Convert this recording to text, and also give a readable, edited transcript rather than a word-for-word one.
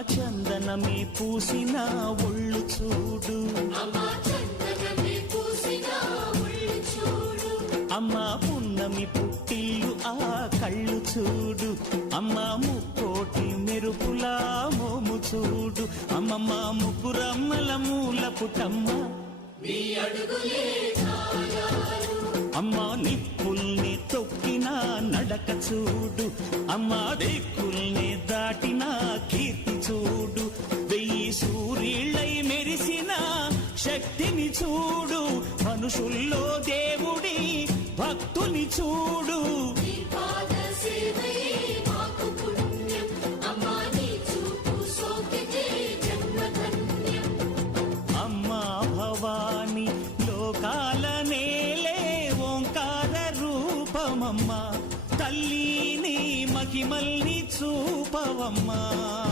చందనమే పూసిన ఒళ్ళు చూడు, అమ్మా పున్నమి పుట్టిల్లు ఆ కళ్ళు చూడు, అమ్మా ముక్కోటి మెరుపులా మోము చూడు, అమ్మమ్మ ముగ్గురమ్మల మూల పుటమ్మ అమ్మా నిప్పుల్ని తొక్కిన నడక చూడు, అమ్మా దిక్కుల్ని దాటిన కీర్తి చూడు, 1000 సూర్యుళ్ళై మెరిసిన శక్తిని చూడు, మనుషుల్లో దేవుడి భక్తుని చూడు. అమ్మా భవాని లోకాల నేలే ఓంకార రూపమమ్మా, తల్లిని మహిమల్ని చూపవమ్మా.